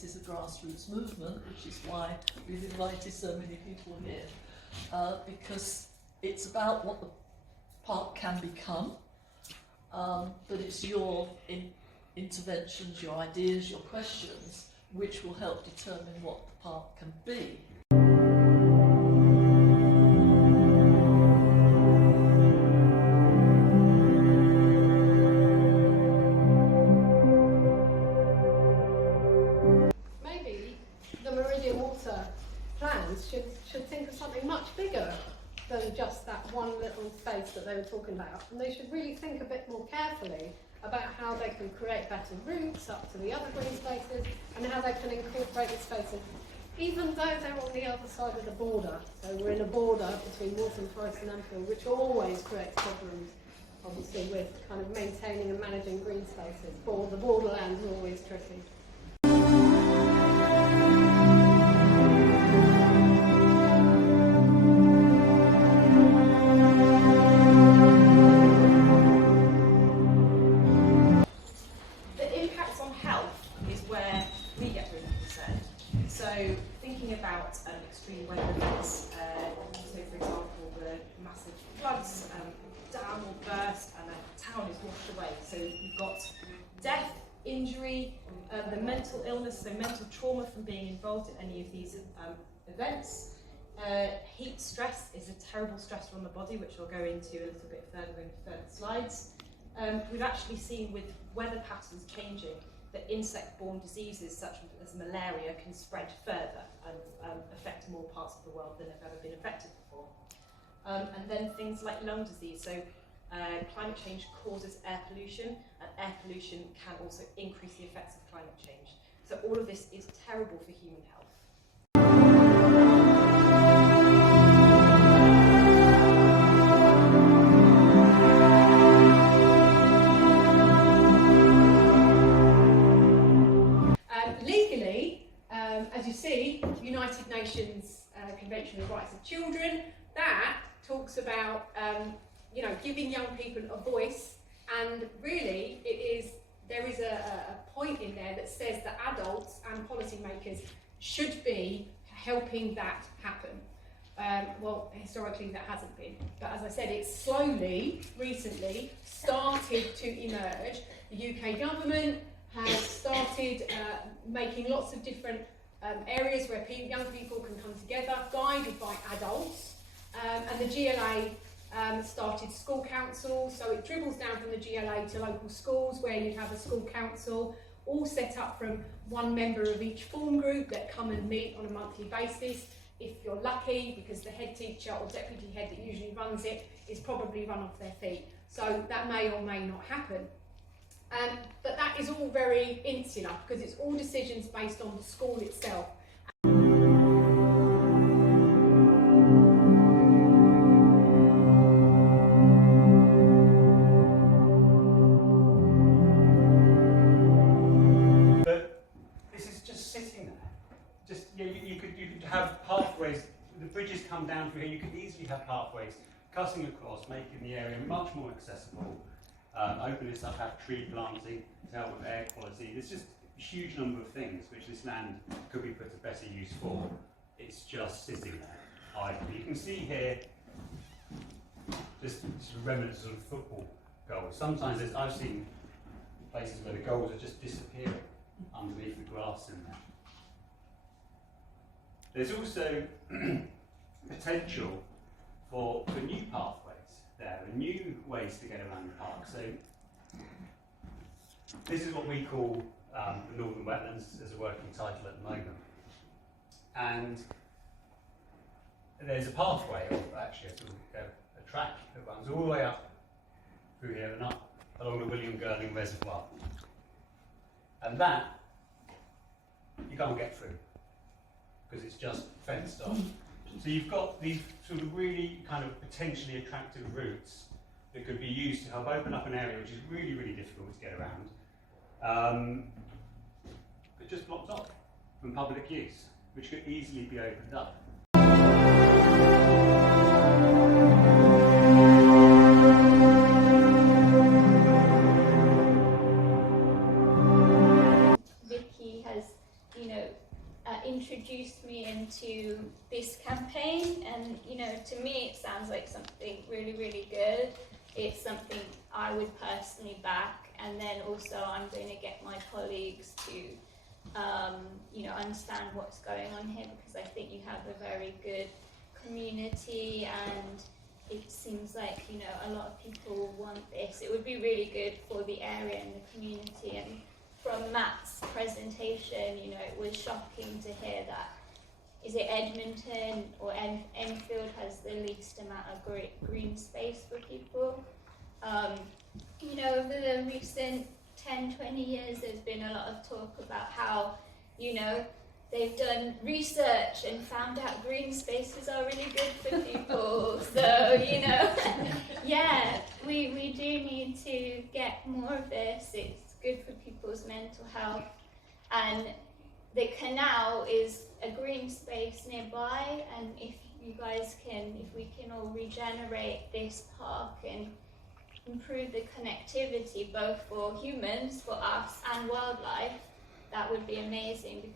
this is a grassroots movement, which is why we've invited so many people here, because it's about what the park can become, but it's your interventions, your ideas, your questions, which will help determine what the park can be. Should think of something much bigger than just that one little space that they were talking about, and they should really think a bit more carefully about how they can create better routes up to the other green spaces and how they can incorporate the spaces, even though they're on the other side of the border. So we're in a border between Waltham Forest and Enfield, which always creates problems, obviously, with kind of maintaining and managing green spaces. The borderland is always tricky. So thinking about extreme weather events, so for example the massive floods, dam will burst and a town is washed away. So you've got death, injury, the mental illness, so mental trauma from being involved in any of these events. Heat stress is a terrible stressor on the body, which we'll go into a little bit further in further slides. We've actually seen with weather patterns changing that insect-borne diseases such as malaria can spread further and affect more parts of the world than have ever been affected before. And then things like lung disease. So climate change causes air pollution, and air pollution can also increase the effects of climate change. So all of this is terrible for human health. As you see, United Nations Convention on the Rights of Children, that talks about giving young people a voice, and really there is a point in there that says that adults and policymakers should be helping that happen. Well, historically that hasn't been, but as I said, it's slowly, recently started to emerge. The UK government has started making lots of different areas where young people can come together, guided by adults, and the GLA started school councils, so it dribbles down from the GLA to local schools where you have a school council, all set up from one member of each form group that come and meet on a monthly basis. If you're lucky, because the head teacher or deputy head that usually runs it is probably run off their feet, so that may or may not happen. But that is all very insular because it's all decisions based on the school itself. But this is just sitting there. You could have pathways. The bridges come down through here. You could easily have pathways cutting across, making the area much more accessible. Open this up, have tree planting to help with air quality. There's just a huge number of things which this land could be put to better use for. It's just sitting there idle. You can see here just remnants of football goals. Sometimes I've seen places where the goals are just disappearing underneath the grass in there. There's also potential for new pathways there and new ways to get around the park. So this is what we call the Northern Wetlands as a working title at the moment. And there's a pathway, or actually a track that runs all the way up through here and up along the William Girling Reservoir. And that you can't get through because it's just fenced off. So you've got these sort of really kind of potentially attractive routes that could be used to help open up an area which is really, really difficult to get around, but just blocked off from public use, which could easily be opened up. Vicky has, to this campaign, and you know, to me it sounds like something really, really good. It's something I would personally back, and then also I'm going to get my colleagues to you know, understand what's going on here, because I think you have a very good community, and it seems like, you know, a lot of people want this. It would be really good for the area and the community. And from Matt's presentation, you know, it was shocking to hear that, is it Edmonton or Enfield has the least amount of green space for people. You know, over the recent 10, 20 years, there's been a lot of talk about how, you know, they've done research and found out green spaces are really good for people. So, you know, yeah, we do need to get more of this. It's good for people's mental health. And the canal is a green space nearby, and if you guys can, if we can all regenerate this park and improve the connectivity both for humans, for us, and wildlife, that would be amazing,